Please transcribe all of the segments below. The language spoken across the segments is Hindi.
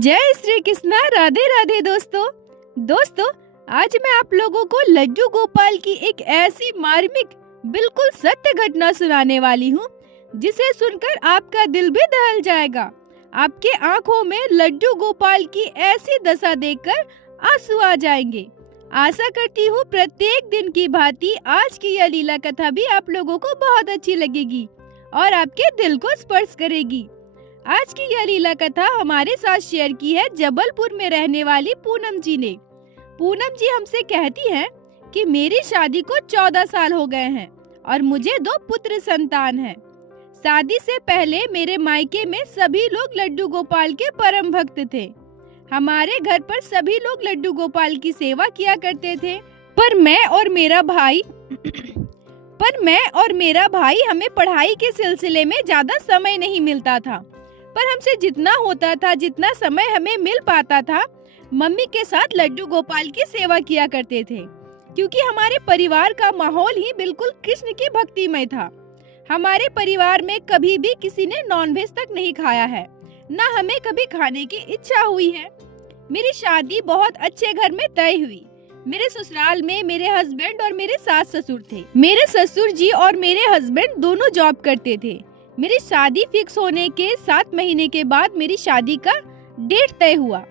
जय श्री कृष्णा। राधे राधे दोस्तों, आज मैं आप लोगों को लड्डू गोपाल की एक ऐसी मार्मिक बिल्कुल सत्य घटना सुनाने वाली हूँ जिसे सुनकर आपका दिल भी दहल जाएगा। आपके आंखों में लड्डू गोपाल की ऐसी दशा देखकर आंसू आ जाएंगे। आशा करती हूँ प्रत्येक दिन की भांति आज की यह लीला कथा भी आप लोगों को बहुत अच्छी लगेगी और आपके दिल को स्पर्श करेगी। आज की यह लीला कथा हमारे साथ शेयर की है जबलपुर में रहने वाली पूनम जी ने। पूनम जी हमसे कहती हैं कि मेरी शादी को 14 साल हो गए हैं और मुझे 2 पुत्र संतान हैं। शादी से पहले मेरे मायके में सभी लोग लड्डू गोपाल के परम भक्त थे। हमारे घर पर सभी लोग लड्डू गोपाल की सेवा किया करते थे, पर मैं और मेरा भाई हमें पढ़ाई के सिलसिले में ज्यादा समय नहीं मिलता था, पर हमसे जितना होता था, जितना समय हमें मिल पाता था, मम्मी के साथ लड्डू गोपाल की सेवा किया करते थे, क्योंकि हमारे परिवार का माहौल ही बिल्कुल कृष्ण की भक्तिमय था। हमारे परिवार में कभी भी किसी ने नॉनवेज तक नहीं खाया है, ना हमें कभी खाने की इच्छा हुई है। मेरी शादी बहुत अच्छे घर में तय हुई। मेरे ससुराल में मेरे हस्बैंड और मेरे सास ससुर थे। मेरे ससुर जी और मेरे हस्बैंड दोनों जॉब करते थे। मेरी शादी फिक्स होने के 7 महीने के बाद मेरी शादी का डेट तय हुआ,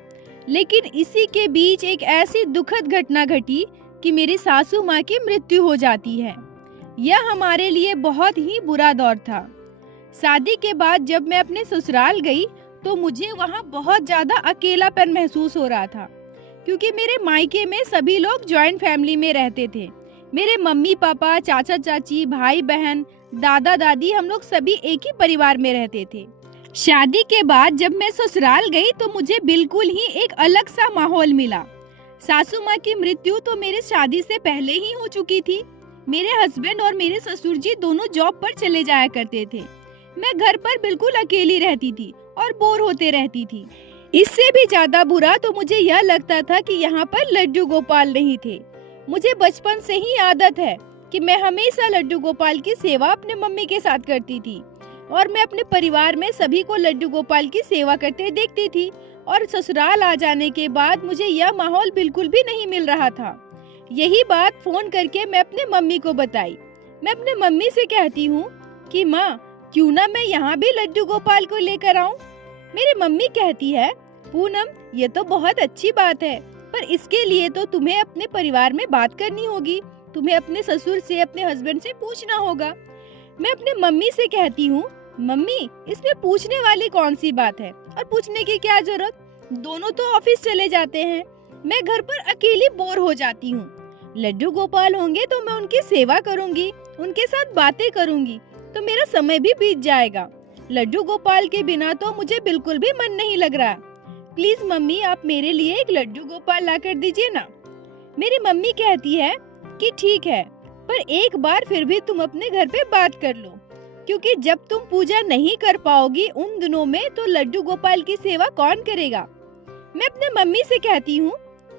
लेकिन इसी के बीच एक ऐसी दुखद घटना घटी कि मेरी सासू माँ की मृत्यु हो जाती है। यह हमारे लिए बहुत ही बुरा दौर था। शादी के बाद जब मैं अपने ससुराल गई तो मुझे वहाँ बहुत ज्यादा अकेलापन महसूस हो रहा था, क्योंकि मेरे मायके में सभी लोग जॉइंट फैमिली में रहते थे। मेरे मम्मी पापा, चाचा चाची, भाई बहन, दादा दादी, हम लोग सभी एक ही परिवार में रहते थे। शादी के बाद जब मैं ससुराल गई तो मुझे बिल्कुल ही एक अलग सा माहौल मिला। सासू माँ की मृत्यु तो मेरे शादी से पहले ही हो चुकी थी। मेरे हस्बैंड और मेरे ससुर जी दोनों जॉब पर चले जाया करते थे। मैं घर पर बिल्कुल अकेली रहती थी और बोर होते रहती थी। इससे भी ज्यादा बुरा तो मुझे यह लगता था कि यहाँ पर लड्डू गोपाल नहीं थे। मुझे बचपन से ही आदत है कि मैं हमेशा लड्डू गोपाल की सेवा अपने मम्मी के साथ करती थी और मैं अपने परिवार में सभी को लड्डू गोपाल की सेवा करते देखती थी। और ससुराल आ जाने के बाद मुझे यह माहौल बिल्कुल भी नहीं मिल रहा था। यही बात फोन करके मैं अपने मम्मी को बताई। मैं अपने मम्मी से कहती हूँ कि माँ, क्यों ना मैं यहाँ भी लड्डू गोपाल को लेकर आऊँ। मेरी मम्मी कहती है, पूनम, ये तो बहुत अच्छी बात है, पर इसके लिए तो तुम्हें अपने परिवार में बात करनी होगी। तुम्हें अपने ससुर से, अपने हस्बैंड से पूछना होगा। मैं अपने मम्मी से कहती हूँ, मम्मी, इसमें पूछने वाली कौन सी बात है और पूछने की क्या जरूरत, दोनों तो ऑफिस चले जाते हैं। मैं घर पर अकेली बोर हो जाती हूँ। लड्डू गोपाल होंगे तो मैं उनकी सेवा करूँगी, उनके साथ बातें करूँगी, तो मेरा समय भी बीत जाएगा। लड्डू गोपाल के बिना तो मुझे बिल्कुल भी मन नहीं लग रहा। प्लीज मम्मी, आप मेरे लिए एक लड्डू गोपाल ला कर दीजिए ना। मेरी मम्मी कहती है कि ठीक है, पर एक बार फिर भी तुम अपने घर पे बात कर लो, क्योंकि जब तुम पूजा नहीं कर पाओगी उन दिनों में तो लड्डू गोपाल की सेवा कौन करेगा। मैं अपने मम्मी से कहती हूँ,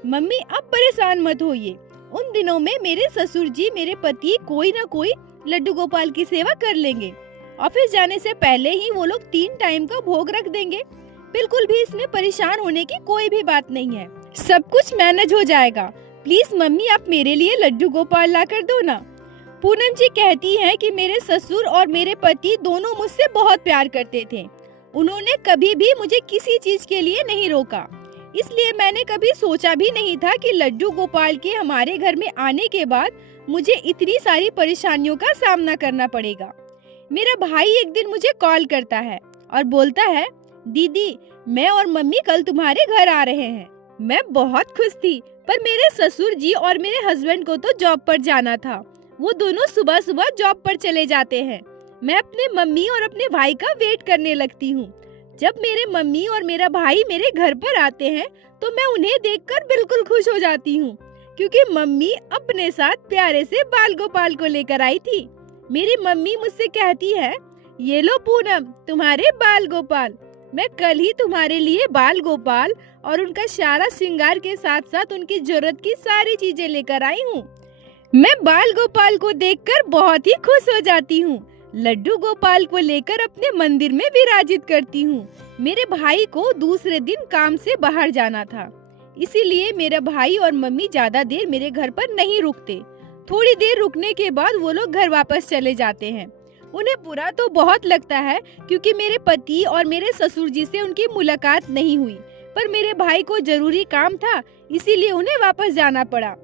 मम्मी आप परेशान मत होइए, उन दिनों में मेरे ससुर जी, मेरे पति कोई ना कोई लड्डू गोपाल की सेवा कर लेंगे। ऑफिस जाने से पहले ही वो लोग 3 टाइम का भोग रख देंगे। बिल्कुल भी इसमें परेशान होने की कोई भी बात नहीं है, सब कुछ मैनेज हो जाएगा। प्लीज मम्मी, आप मेरे लिए लड्डू गोपाल ला कर दो ना। पूनम जी कहती हैं कि मेरे ससुर और मेरे पति दोनों मुझसे बहुत प्यार करते थे। उन्होंने कभी भी मुझे किसी चीज के लिए नहीं रोका, इसलिए मैंने कभी सोचा भी नहीं था कि लड्डू गोपाल के हमारे घर में आने के बाद मुझे इतनी सारी परेशानियों का सामना करना पड़ेगा। मेरा भाई एक दिन मुझे कॉल करता है और बोलता है, दीदी, मैं और मम्मी कल तुम्हारे घर आ रहे हैं। मैं बहुत खुश थी, पर मेरे ससुर जी और मेरे हस्बैंड को तो जॉब पर जाना था। वो दोनों सुबह सुबह जॉब पर चले जाते हैं। मैं अपने मम्मी और अपने भाई का वेट करने लगती हूँ। जब मेरे मम्मी और मेरा भाई मेरे घर पर आते हैं तो मैं उन्हें देखकर बिल्कुल खुश हो जाती हूँ, क्योंकि मम्मी अपने साथ प्यारे से बाल गोपाल को लेकर आई थी। मेरी मम्मी मुझसे कहती है, ये लो पूनम, तुम्हारे बाल गोपाल। मैं कल ही तुम्हारे लिए बाल गोपाल और उनका सारा श्रृंगार के साथ साथ उनकी जरूरत की सारी चीजें लेकर आई हूँ। मैं बाल गोपाल को देखकर बहुत ही खुश हो जाती हूँ। लड्डू गोपाल को लेकर अपने मंदिर में विराजित करती हूँ। मेरे भाई को दूसरे दिन काम से बाहर जाना था, इसीलिए मेरा भाई और मम्मी ज्यादा देर मेरे घर पर नहीं रुकते। थोड़ी देर रुकने के बाद वो लोग घर वापस चले जाते हैं। उन्हें बुरा तो बहुत लगता है क्योंकि मेरे पति और मेरे ससुर जी से उनकी मुलाकात नहीं हुई, पर मेरे भाई को जरूरी काम था, इसीलिए उन्हें वापस जाना पड़ा।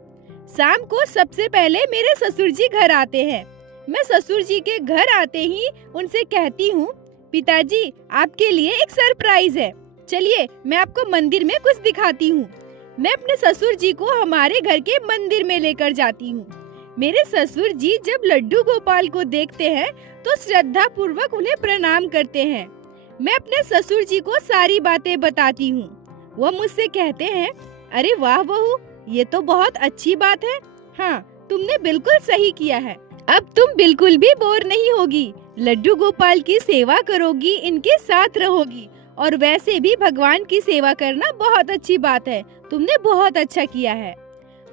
शाम को सबसे पहले मेरे ससुर जी घर आते हैं। मैं ससुर जी के घर आते ही उनसे कहती हूँ, पिताजी आपके लिए एक सरप्राइज है, चलिए मैं आपको मंदिर में कुछ दिखाती हूँ। मैं अपने ससुर जी को हमारे घर के मंदिर में लेकर जाती हूँ। मेरे ससुर जी जब लड्डू गोपाल को देखते हैं तो श्रद्धा पूर्वक उन्हें प्रणाम करते हैं। मैं अपने ससुर जी को सारी बातें बताती हूँ। वह मुझसे कहते हैं, अरे वाह बहू, ये तो बहुत अच्छी बात है। हाँ, तुमने बिल्कुल सही किया है। अब तुम बिल्कुल भी बोर नहीं होगी, लड्डू गोपाल की सेवा करोगी, इनके साथ रहोगी, और वैसे भी भगवान की सेवा करना बहुत अच्छी बात है, तुमने बहुत अच्छा किया है।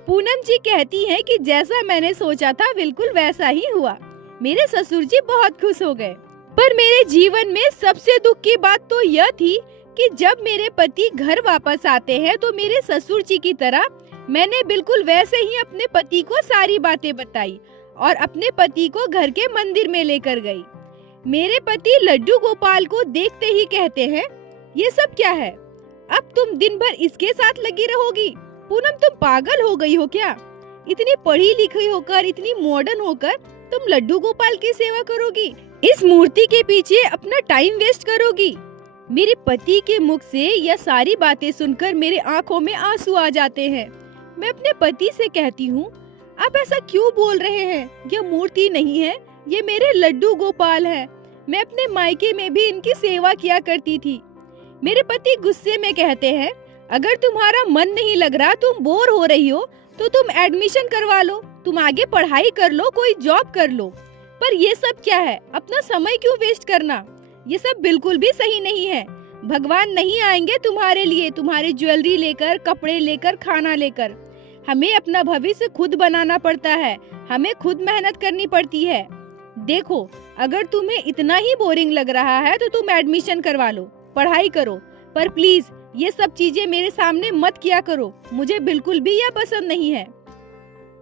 पूनम जी कहती हैं कि जैसा मैंने सोचा था बिल्कुल वैसा ही हुआ। मेरे ससुर जी बहुत खुश हो गए। पर मेरे जीवन में सबसे दुख की बात तो यह थी कि जब मेरे पति घर वापस आते हैं तो मेरे ससुर जी की तरह मैंने बिल्कुल वैसे ही अपने पति को सारी बातें बताई और अपने पति को घर के मंदिर में लेकर गई। मेरे पति लड्डू गोपाल को देखते ही कहते हैं, ये सब क्या है? अब तुम दिन भर इसके साथ लगी रहोगी? पूनम, तुम पागल हो गई हो क्या? इतनी पढ़ी लिखी होकर, इतनी मॉडर्न होकर तुम लड्डू गोपाल की सेवा करोगी? इस मूर्ति के पीछे अपना टाइम वेस्ट करोगी? मेरे पति के मुख से यह सारी बातें सुनकर मेरे आंखों में आंसू आ जाते हैं। मैं अपने पति से कहती हूँ, आप ऐसा क्यों बोल रहे हैं? यह मूर्ति नहीं है, ये मेरे लड्डू गोपाल है। मैं अपने मायके में भी इनकी सेवा किया करती थी। मेरे पति गुस्से में कहते हैं, अगर तुम्हारा मन नहीं लग रहा, तुम बोर हो रही हो, तो तुम एडमिशन करवा लो, तुम आगे पढ़ाई कर लो, कोई जॉब कर लो। पर ये सब क्या है? अपना समय क्यों वेस्ट करना? ये सब बिल्कुल भी सही नहीं है। भगवान नहीं आएंगे तुम्हारे लिए, तुम्हारी ज्वेलरी लेकर, कपड़े लेकर, खाना लेकर। हमें अपना भविष्य खुद बनाना पड़ता है, हमें खुद मेहनत करनी पड़ती है। देखो, अगर तुम्हें इतना ही बोरिंग लग रहा है तो तुम एडमिशन करवा लो, पढ़ाई करो, पर प्लीज ये सब चीजें मेरे सामने मत किया करो, मुझे बिल्कुल भी यह पसंद नहीं है।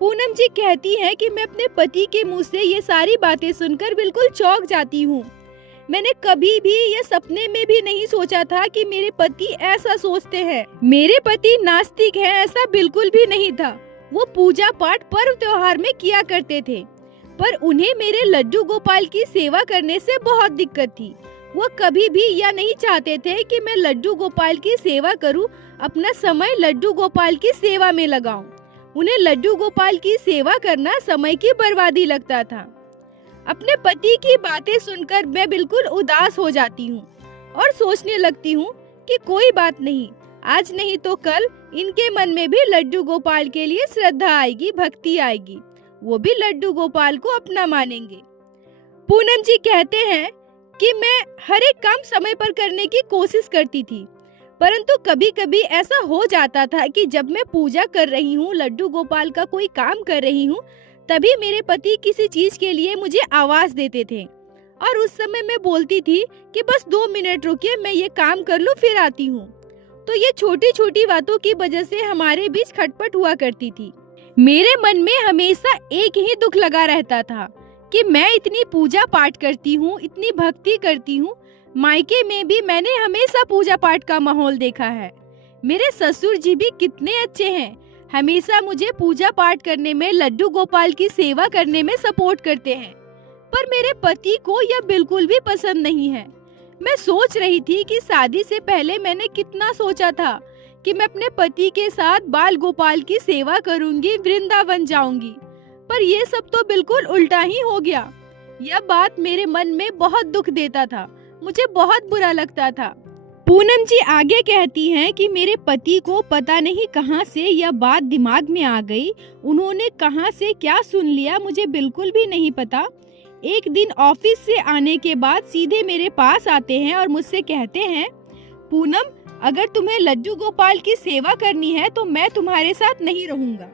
पूनम जी कहती हैं कि मैं अपने पति के मुंह से ये सारी बातें सुनकर बिल्कुल चौंक जाती हूँ। मैंने कभी भी ये सपने में भी नहीं सोचा था कि मेरे पति ऐसा सोचते हैं। मेरे पति नास्तिक हैं, ऐसा बिल्कुल भी नहीं था। वो पूजा पाठ पर्व त्योहार में किया करते थे, पर उन्हें मेरे लड्डू गोपाल की सेवा करने से बहुत दिक्कत थी। वो कभी भी यह नहीं चाहते थे कि मैं लड्डू गोपाल की सेवा करूं, अपना समय लड्डू गोपाल की सेवा में लगाऊं। उन्हें लड्डू गोपाल की सेवा करना समय की बर्बादी लगता था। अपने पति की बातें सुनकर मैं बिल्कुल उदास हो जाती हूँ और सोचने लगती हूँ कि कोई बात नहीं, आज नहीं तो कल इनके मन में भी लड्डू गोपाल के लिए श्रद्धा आएगी, भक्ति आएगी, वो भी लड्डू गोपाल को अपना मानेंगे। पूनम जी कहते हैं कि मैं हर एक काम समय पर करने की कोशिश करती थी, परंतु कभी कभी ऐसा हो जाता था कि जब मैं पूजा कर रही हूँ, लड्डू गोपाल का कोई काम कर रही हूँ, तभी मेरे पति किसी चीज के लिए मुझे आवाज देते थे और उस समय मैं बोलती थी कि बस 2 मिनट रुकिए, मैं ये काम कर लूँ फिर आती हूँ। तो ये छोटी छोटी बातों की वजह से हमारे बीच खटपट हुआ करती थी। मेरे मन में हमेशा एक ही दुख लगा रहता था कि मैं इतनी पूजा पाठ करती हूँ, इतनी भक्ति करती हूँ, मायके में भी मैंने हमेशा पूजा पाठ का माहौल देखा है। मेरे ससुर जी भी कितने अच्छे हैं, हमेशा मुझे पूजा पाठ करने में, लड्डू गोपाल की सेवा करने में सपोर्ट करते हैं, पर मेरे पति को यह बिल्कुल भी पसंद नहीं है। मैं सोच रही थी कि शादी से पहले मैंने कितना सोचा था कि मैं अपने पति के साथ बाल गोपाल की सेवा करूंगी, वृंदावन जाऊंगी, पर यह सब तो बिल्कुल उल्टा ही हो गया। यह बात मेरे मन में बहुत दुख देता था, मुझे बहुत बुरा लगता था। पूनम जी आगे कहती हैं कि मेरे पति को पता नहीं कहां से यह बात दिमाग में आ गई, उन्होंने कहां से क्या सुन लिया मुझे बिल्कुल भी नहीं पता। एक दिन ऑफिस से आने के बाद सीधे मेरे पास आते हैं और मुझसे कहते हैं, पूनम, अगर तुम्हें लड्डू गोपाल की सेवा करनी है तो मैं तुम्हारे साथ नहीं रहूंगा।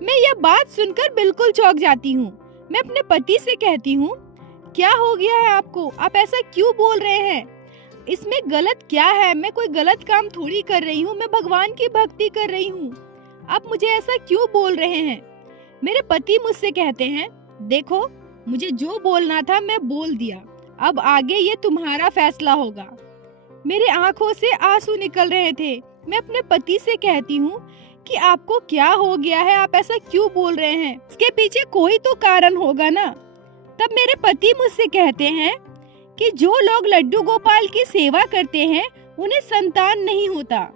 मैं यह बात सुनकर बिल्कुल चौंक जाती हूँ। मैं अपने पति से कहती हूँ, क्या हो गया है आपको, आप ऐसा क्यों बोल रहे हैं? इसमें गलत क्या है? मैं कोई गलत काम थोड़ी कर रही हूँ, मैं भगवान की भक्ति कर रही हूँ। आप मुझे ऐसा क्यों बोल रहे हैं? मेरे पति मुझसे कहते हैं, देखो मुझे जो बोलना था मैं बोल दिया, अब आगे ये तुम्हारा फैसला होगा। मेरे आंखों से आंसू निकल रहे थे। मैं अपने पति से कहती हूँ कि आपको क्या हो गया है, आप ऐसा क्यों बोल रहे हैं? इसके पीछे कोई तो कारण होगा ना। तब मेरे पति मुझसे कहते हैं कि जो लोग लड्डू गोपाल की सेवा करते हैं उन्हें संतान नहीं होता।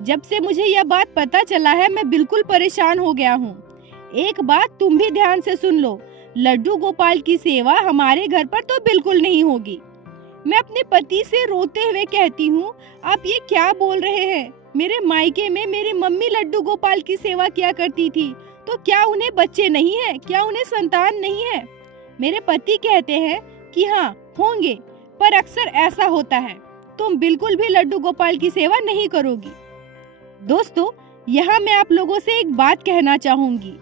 जब से मुझे यह बात पता चला है मैं बिल्कुल परेशान हो गया हूँ। एक बात तुम भी ध्यान से सुन लो, लड्डू गोपाल की सेवा हमारे घर पर तो बिल्कुल नहीं होगी। मैं अपने पति से रोते हुए कहती हूँ, आप ये क्या बोल रहे हैं? मेरे मायके में मेरी मम्मी लड्डू गोपाल की सेवा किया करती थी, तो क्या उन्हें बच्चे नहीं हैं? क्या उन्हें संतान नहीं है? मेरे पति कहते हैं कि हाँ होंगे, पर अक्सर ऐसा होता है, तुम बिल्कुल भी लड्डू गोपाल की सेवा नहीं करोगी। दोस्तों, यहाँ मैं आप लोगों से एक बात कहना चाहूंगी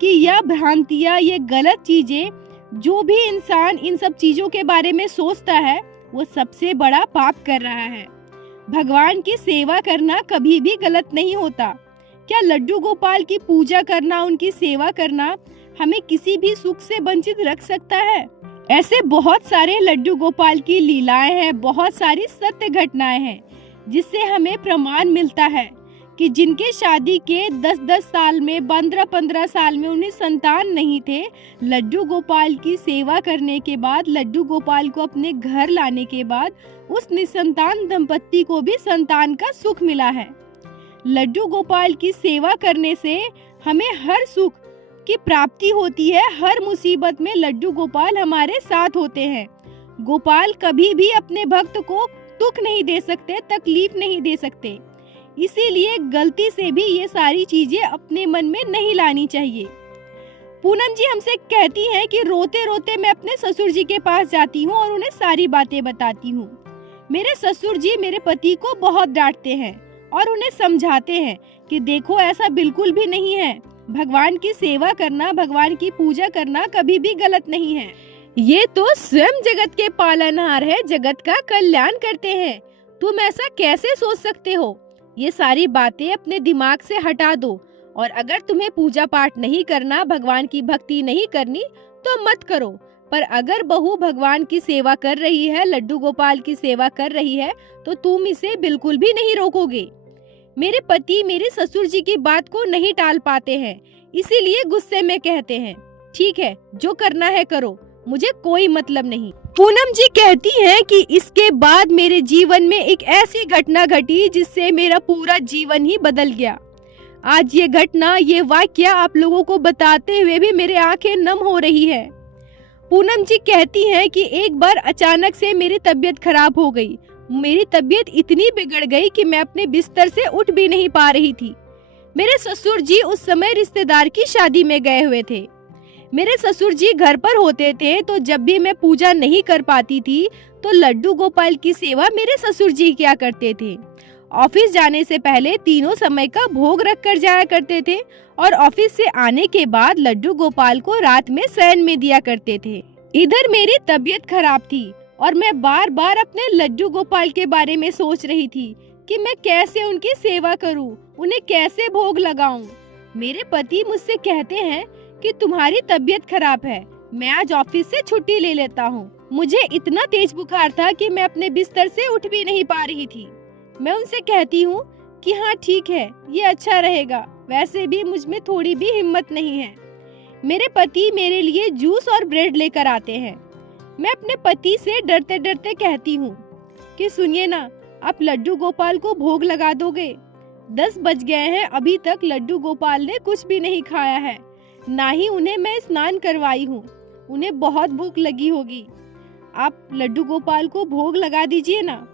कि यह भ्रांतियाँ, ये गलत चीजें, जो भी इंसान इन सब चीजों के बारे में सोचता है वो सबसे बड़ा पाप कर रहा है। भगवान की सेवा करना कभी भी गलत नहीं होता। क्या लड्डू गोपाल की पूजा करना, उनकी सेवा करना हमें किसी भी सुख से वंचित रख सकता है? ऐसे बहुत सारे लड्डू गोपाल की लीलाएं हैं, बहुत सारी सत्य घटनाएं हैं जिससे हमें प्रमाण मिलता है कि जिनके शादी के 10-10 साल में, 15-15 साल में उन्हें संतान नहीं थे, लड्डू गोपाल की सेवा करने के बाद, लड्डू गोपाल को अपने घर लाने के बाद उस निसंतान दंपत्ति को भी संतान का सुख मिला है। लड्डू गोपाल की सेवा करने से हमें हर सुख की प्राप्ति होती है। हर मुसीबत में लड्डू गोपाल हमारे साथ होते हैं। गोपाल कभी भी अपने भक्त को दुख नहीं दे सकते, तकलीफ नहीं दे सकते। इसीलिए गलती से भी ये सारी चीजें अपने मन में नहीं लानी चाहिए। पूनम जी हमसे कहती हैं कि रोते रोते मैं अपने ससुर जी के पास जाती हूँ और उन्हें सारी बातें बताती हूँ। मेरे ससुर जी मेरे पति को बहुत डांटते हैं और उन्हें समझाते हैं कि देखो ऐसा बिल्कुल भी नहीं है, भगवान की सेवा करना, भगवान की पूजा करना कभी भी गलत नहीं है। ये तो स्वयं जगत के पालनहार है, जगत का कल्याण करते हैं। तुम ऐसा कैसे सोच सकते हो? ये सारी बातें अपने दिमाग से हटा दो, और अगर तुम्हें पूजा पाठ नहीं करना, भगवान की भक्ति नहीं करनी तो मत करो। पर अगर बहू भगवान की सेवा कर रही है, लड्डू गोपाल की सेवा कर रही है, तो तुम इसे बिल्कुल भी नहीं रोकोगे। मेरे पति मेरे ससुर जी की बात को नहीं टाल पाते हैं, इसीलिए गुस्से में कहते हैं, ठीक है जो करना है करो, मुझे कोई मतलब नहीं। पूनम जी कहती हैं कि इसके बाद मेरे जीवन में एक ऐसी घटना घटी जिससे मेरा पूरा जीवन ही बदल गया। आज ये घटना, ये वाक्य आप लोगों को बताते हुए भी मेरे आंखें नम हो रही है। पूनम जी कहती हैं कि एक बार अचानक से मेरी तबीयत खराब हो गई। मेरी तबीयत इतनी बिगड़ गई कि मैं अपने बिस्तर से उठ भी नहीं पा रही थी। मेरे ससुर जी उस समय रिश्तेदार की शादी में गए हुए थे। मेरे ससुर जी घर पर होते थे, तो जब भी मैं पूजा नहीं कर पाती थी तो लड्डू गोपाल की सेवा मेरे ससुर जी किया करते थे। ऑफिस जाने से पहले तीनों समय का भोग रख कर जाया करते थे और ऑफिस से आने के बाद लड्डू गोपाल को रात में शयन में दिया करते थे। इधर मेरी तबीयत खराब थी और मैं बार बार अपने लड्डू गोपाल के बारे में सोच रही थी कि मैं कैसे उनकी सेवा करूं, उन्हें कैसे भोग लगाऊं। मेरे पति मुझसे कहते हैं कि तुम्हारी तबीयत खराब है, मैं आज ऑफिस से छुट्टी ले लेता हूँ। मुझे इतना तेज बुखार था कि मैं अपने बिस्तर से उठ भी नहीं पा रही थी। मैं उनसे कहती हूँ कि हाँ ठीक है, ये अच्छा रहेगा, वैसे भी मुझ में थोड़ी भी हिम्मत नहीं है। मेरे पति मेरे लिए जूस और ब्रेड लेकर आते हैं। मैं अपने पति से डरते डरते कहती हूँ कि सुनिए ना, आप लड्डू गोपाल को भोग लगा दोगे? 10 बज गए हैं, अभी तक लड्डू गोपाल ने कुछ भी नहीं खाया है, ना ही उन्हें मैं स्नान करवाई हूँ। उन्हें बहुत भूख लगी होगी, आप लड्डू गोपाल को भोग लगा दीजिए ना।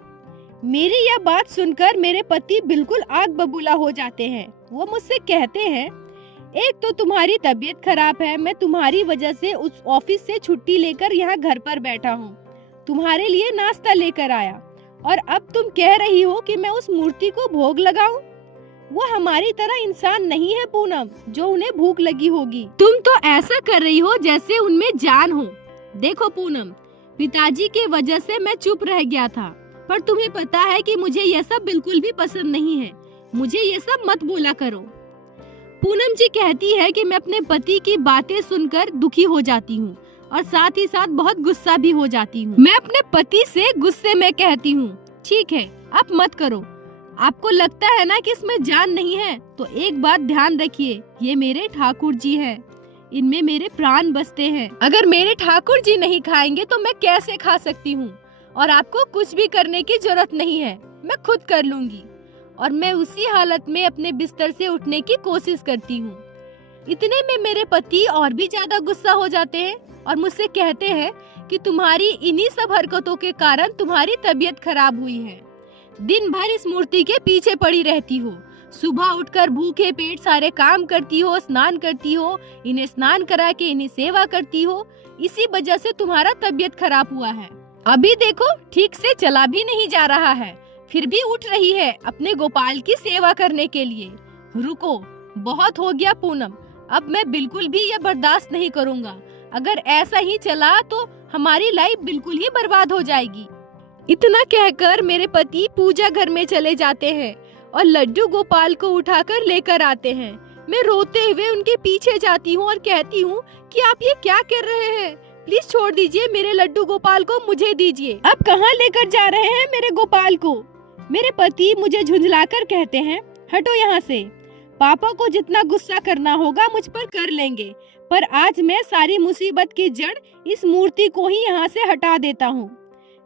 मेरी यह बात सुनकर मेरे पति बिल्कुल आग बबूला हो जाते हैं। वो मुझसे कहते हैं, एक तो तुम्हारी तबीयत खराब है, मैं तुम्हारी वजह से उस ऑफिस से छुट्टी लेकर यहाँ घर पर बैठा हूँ, तुम्हारे लिए नाश्ता लेकर आया, और अब तुम कह रही हो कि मैं उस मूर्ति को भोग लगाऊं? वो हमारी तरह इंसान नहीं है पूनम, जो उन्हें भूख लगी होगी। तुम तो ऐसा कर रही हो जैसे उनमें जान हो। देखो पूनम, पिताजी के वजह से मैं चुप रह गया था, पर तुम्हें पता है कि मुझे यह सब बिल्कुल भी पसंद नहीं है। मुझे ये सब मत बोला करो। पूनम जी कहती है कि मैं अपने पति की बातें सुनकर दुखी हो जाती हूँ और साथ ही साथ बहुत गुस्सा भी हो जाती हूँ। मैं अपने पति से गुस्से में कहती हूँ, ठीक है आप मत करो। आपको लगता है ना कि इसमें जान नहीं है, तो एक बात ध्यान रखिए, ये मेरे ठाकुर जी हैं, इनमें मेरे प्राण बसते हैं। अगर मेरे ठाकुर जी नहीं खाएंगे तो मैं कैसे खा सकती हूँ? और आपको कुछ भी करने की जरूरत नहीं है, मैं खुद कर लूंगी। और मैं उसी हालत में अपने बिस्तर से उठने की कोशिश करती हूँ। इतने में मेरे पति और भी ज्यादा गुस्सा हो जाते हैं और मुझसे कहते हैं कि तुम्हारी इन्हीं सब हरकतों के कारण तुम्हारी तबीयत खराब हुई है। दिन भर इस मूर्ति के पीछे पड़ी रहती हो, सुबह उठकर भूखे पेट सारे काम करती हो, स्नान करती हो, इन्हें स्नान करा के इन्हें सेवा करती हो, इसी वजह से तुम्हारा तबीयत खराब हुआ है। अभी देखो ठीक से चला भी नहीं जा रहा है, फिर भी उठ रही है अपने गोपाल की सेवा करने के लिए। रुको, बहुत हो गया पूनम, अब मैं बिल्कुल भी यह बर्दाश्त नहीं करूँगा। अगर ऐसा ही चला तो हमारी लाइफ बिल्कुल ही बर्बाद हो जाएगी। इतना कहकर मेरे पति पूजा घर में चले जाते हैं और लड्डू गोपाल को उठाकर लेकर आते हैं। मैं रोते हुए उनके पीछे जाती हूँ और कहती हूँ कि आप ये क्या कर रहे हैं? प्लीज छोड़ दीजिए मेरे लड्डू गोपाल को, मुझे दीजिए। आप कहाँ लेकर जा रहे हैं मेरे गोपाल को? मेरे पति मुझे झुंझलाकर कहते हैं, हटो यहाँ से। पापा को जितना गुस्सा करना होगा मुझ पर कर लेंगे, पर आज मैं सारी मुसीबत की जड़ इस मूर्ति को ही यहाँ से हटा देता हूँ।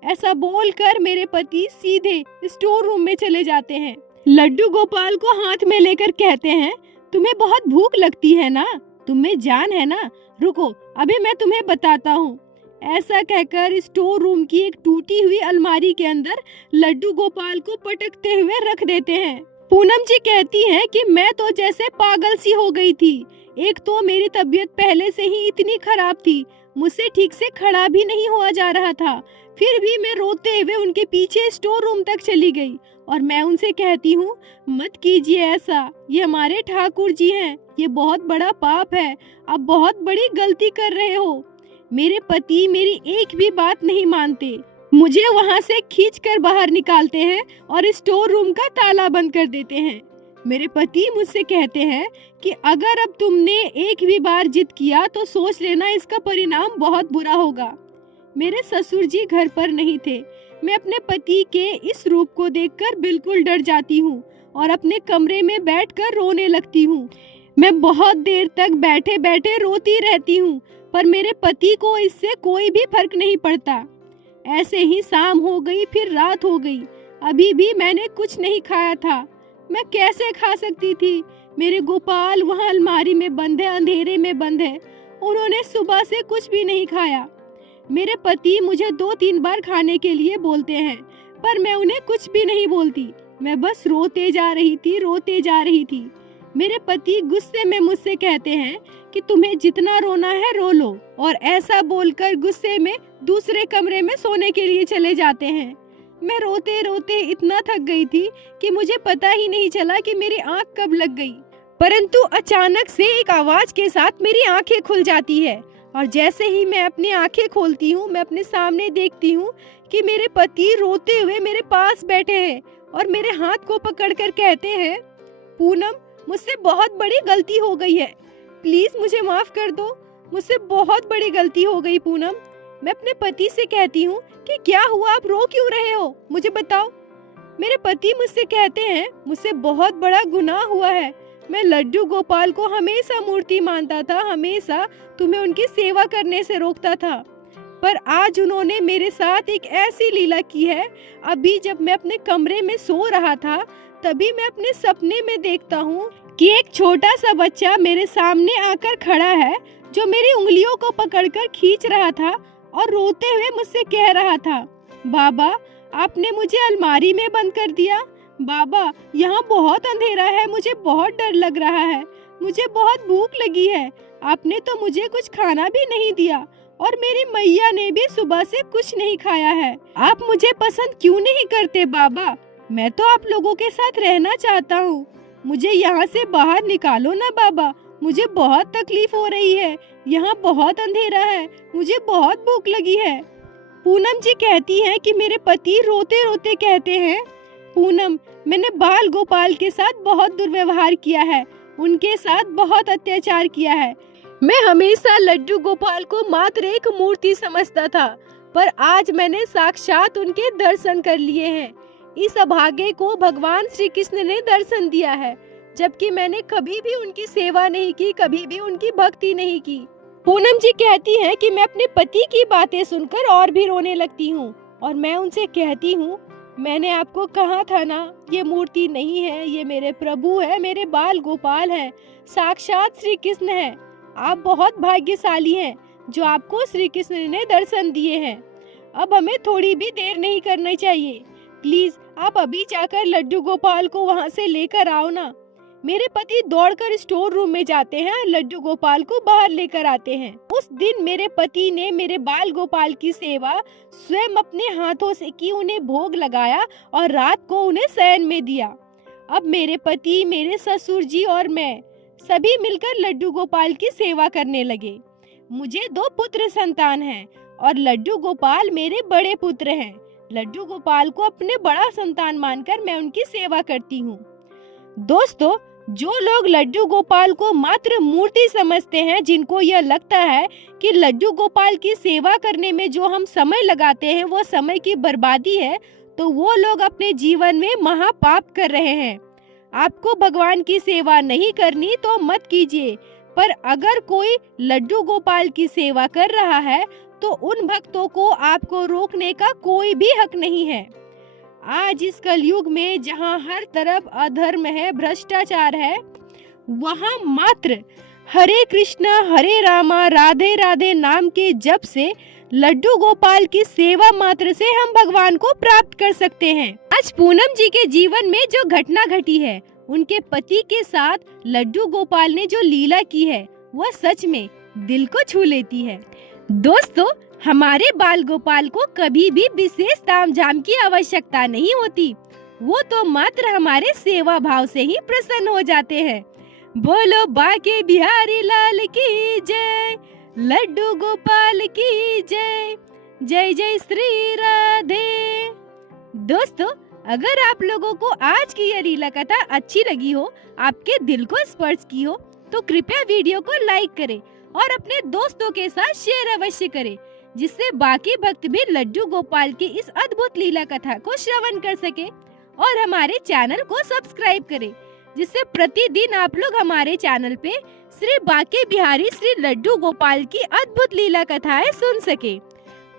ऐसा बोलकर मेरे पति सीधे स्टोर रूम में चले जाते हैं। लड्डू गोपाल को हाथ में लेकर कहते हैं, तुम्हें बहुत भूख लगती है ना, तुम्हें जान है ना, रुको अभी मैं तुम्हें बताता हूँ। ऐसा कहकर स्टोर रूम की एक टूटी हुई अलमारी के अंदर लड्डू गोपाल को पटकते हुए रख देते हैं। पूनम जी कहती हैं कि मैं तो जैसे पागल सी हो गई थी। एक तो मेरी तबीयत पहले से ही इतनी खराब थी, मुझसे ठीक से खड़ा भी नहीं हुआ जा रहा था, फिर भी मैं रोते हुए उनके पीछे स्टोर रूम तक चली गई और मैं उनसे कहती हूँ, मत कीजिए ऐसा, ये हमारे ठाकुर जी हैं, ये बहुत बड़ा पाप है, आप बहुत बड़ी गलती कर रहे हो। मेरे पति मेरी एक भी बात नहीं मानते, मुझे वहाँ से खींचकर बाहर निकालते हैं और स्टोर रूम का ताला बंद कर देते हैं। मेरे पति मुझसे कहते हैं कि अगर अब तुमने एक भी बार जिद किया तो सोच लेना इसका परिणाम बहुत बुरा होगा। मेरे ससुर जी घर पर नहीं थे। मैं अपने पति के इस रूप को देखकर बिल्कुल डर जाती हूँ और अपने कमरे में बैठकर रोने लगती हूँ। मैं बहुत देर तक बैठे बैठे रोती रहती हूँ, पर मेरे पति को इससे कोई भी फर्क नहीं पड़ता। ऐसे ही शाम हो गई, फिर रात हो गई, अभी भी मैंने कुछ नहीं खाया था। मैं कैसे खा सकती थी? मेरे गोपाल वहाँ अलमारी में बंद है, अंधेरे में बंद है, उन्होंने सुबह से कुछ भी नहीं खाया। मेरे पति मुझे 2-3 बार खाने के लिए बोलते हैं, पर मैं उन्हें कुछ भी नहीं बोलती। मैं बस रोते जा रही थी, रोते जा रही थी। मेरे पति गुस्से में मुझसे कहते हैं कि तुम्हें जितना रोना है रो लो, और ऐसा बोलकर गुस्से में दूसरे कमरे में सोने के लिए चले जाते हैं। मैं रोते रोते इतना थक गई थी कि मुझे पता ही नहीं चला कि मेरी आंख कब लग गई। परंतु अचानक से एक आवाज के साथ मेरी आंखें खुल जाती है और जैसे ही मैं अपनी आंखें खोलती हूँ, मैं अपने सामने देखती हूँ कि मेरे पति रोते हुए मेरे पास बैठे हैं और मेरे हाथ को पकड़कर कहते हैं, पूनम मुझसे बहुत बड़ी गलती हो गई है, प्लीज मुझे माफ कर दो, मुझसे बहुत बड़ी गलती हो गई पूनम। मैं अपने पति से कहती हूँ कि क्या हुआ, आप रो क्यों रहे हो, मुझे बताओ। मेरे पति मुझसे कहते हैं, मुझसे बहुत बड़ा गुनाह हुआ है, मैं लड्डू गोपाल को हमेशा मूर्ति मानता था, हमेशा तुम्हें उनकी सेवा करने से रोकता था, पर आज उन्होंने मेरे साथ एक ऐसी लीला की है। अभी जब मैं अपने कमरे में सो रहा था, तभी मैं अपने सपने में देखता हूँ कि एक छोटा सा बच्चा मेरे सामने आकर खड़ा है, जो मेरी उंगलियों को पकड़कर खींच रहा था और रोते हुए मुझसे कह रहा था, बाबा आपने मुझे अलमारी में बंद कर दिया, बाबा यहाँ बहुत अंधेरा है, मुझे बहुत डर लग रहा है, मुझे बहुत भूख लगी है, आपने तो मुझे कुछ खाना भी नहीं दिया और मेरी मैया ने भी सुबह से कुछ नहीं खाया है, आप मुझे पसंद क्यों नहीं करते बाबा, मैं तो आप लोगों के साथ रहना चाहता हूँ, मुझे यहाँ से बाहर निकालो ना बाबा, मुझे बहुत तकलीफ हो रही है, यहाँ बहुत अंधेरा है, मुझे बहुत भूख लगी है। पूनम जी कहती हैं कि मेरे पति रोते रोते कहते हैं, पूनम, मैंने बाल गोपाल के साथ बहुत दुर्व्यवहार किया है, उनके साथ बहुत अत्याचार किया है। मैं हमेशा लड्डू गोपाल को मात्र एक मूर्ति समझता था, पर आज मैंने साक्षात उनके दर्शन कर लिए हैं। इस अभागे को भगवान श्री कृष्ण ने दर्शन दिया है, जबकि मैंने कभी भी उनकी सेवा नहीं की, कभी भी उनकी भक्ति नहीं की। पूनम जी कहती हैं कि मैं अपने पति की बातें सुनकर और भी रोने लगती हूँ, और मैं उनसे कहती हूँ, मैंने आपको कहा था ना, ये मूर्ति नहीं है, ये मेरे प्रभु है, मेरे बाल गोपाल हैं, साक्षात श्री कृष्ण हैं। आप बहुत भाग्यशाली हैं जो आपको श्री कृष्ण ने दर्शन दिए हैं। अब हमें थोड़ी भी देर नहीं करनी चाहिए। प्लीज आप अभी जाकर लड्डू गोपाल को वहाँ से लेकर आओ ना। मेरे पति दौड़कर स्टोर रूम में जाते हैं, लड्डू गोपाल को बाहर लेकर आते हैं। उस दिन मेरे पति ने मेरे बाल गोपाल की सेवा स्वयं अपने हाथों से की, उन्हें भोग लगाया और रात को उन्हें शयन में दिया। अब मेरे पति, मेरे ससुर जी और मैं सभी मिलकर लड्डू गोपाल की सेवा करने लगे। मुझे 2 पुत्र संतान हैं और लड्डू गोपाल मेरे बड़े पुत्र हैं। लड्डू गोपाल को अपने बड़ा संतान मानकर मैं उनकी सेवा करती हूँ। दोस्तों, जो लोग लड्डू गोपाल को मात्र मूर्ति समझते हैं, जिनको यह लगता है कि लड्डू गोपाल की सेवा करने में जो हम समय लगाते हैं वो समय की बर्बादी है, तो वो लोग अपने जीवन में महापाप कर रहे हैं। आपको भगवान की सेवा नहीं करनी तो मत कीजिए, पर अगर कोई लड्डू गोपाल की सेवा कर रहा है तो उन भक्तों को आपको रोकने का कोई भी हक नहीं है। आज इस कलयुग में जहाँ हर तरफ अधर्म है, भ्रष्टाचार है, वहाँ मात्र हरे कृष्णा हरे रामा राधे राधे नाम के जप से, लड्डू गोपाल की सेवा मात्र से हम भगवान को प्राप्त कर सकते हैं। आज पूनम जी के जीवन में जो घटना घटी है, उनके पति के साथ लड्डू गोपाल ने जो लीला की है, वह सच में दिल को छू लेती है। दोस्तों, हमारे बाल गोपाल को कभी भी विशेष तामझाम की आवश्यकता नहीं होती, वो तो मात्र हमारे सेवा भाव से ही प्रसन्न हो जाते हैं। बोलो बाके बिहारी लाल की जय, लड्डू गोपाल की जय, जय जय श्री राधे। दोस्तों, अगर आप लोगों को आज की यह लीला कथा अच्छी लगी हो, आपके दिल को स्पर्श की हो, तो कृपया वीडियो को लाइक करें और अपने दोस्तों के साथ शेयर अवश्य करें, जिससे बाकी भक्त भी लड्डू गोपाल की इस अद्भुत लीला कथा को श्रवण कर सके, और हमारे चैनल को सब्सक्राइब करें, जिससे प्रतिदिन आप लोग हमारे चैनल पे श्री बाके बिहारी श्री लड्डू गोपाल की अद्भुत लीला कथाएं सुन सके।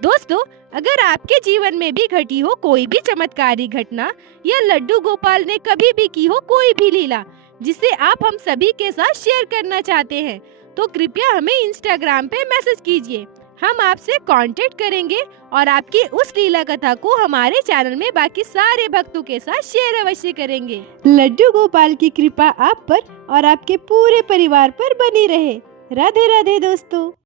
दोस्तों, अगर आपके जीवन में भी घटी हो कोई भी चमत्कारी घटना, या लड्डू गोपाल ने कभी भी की हो कोई भी लीला जिसे आप हम सभी के साथ शेयर करना चाहते हैं, तो कृपया हमें इंस्टाग्राम पे मैसेज कीजिए। हम आपसे कांटेक्ट करेंगे और आपकी उस लीला कथा को हमारे चैनल में बाकी सारे भक्तों के साथ शेयर अवश्य करेंगे। लड्डू गोपाल की कृपा आप पर और आपके पूरे परिवार पर बनी रहे। राधे राधे दोस्तों।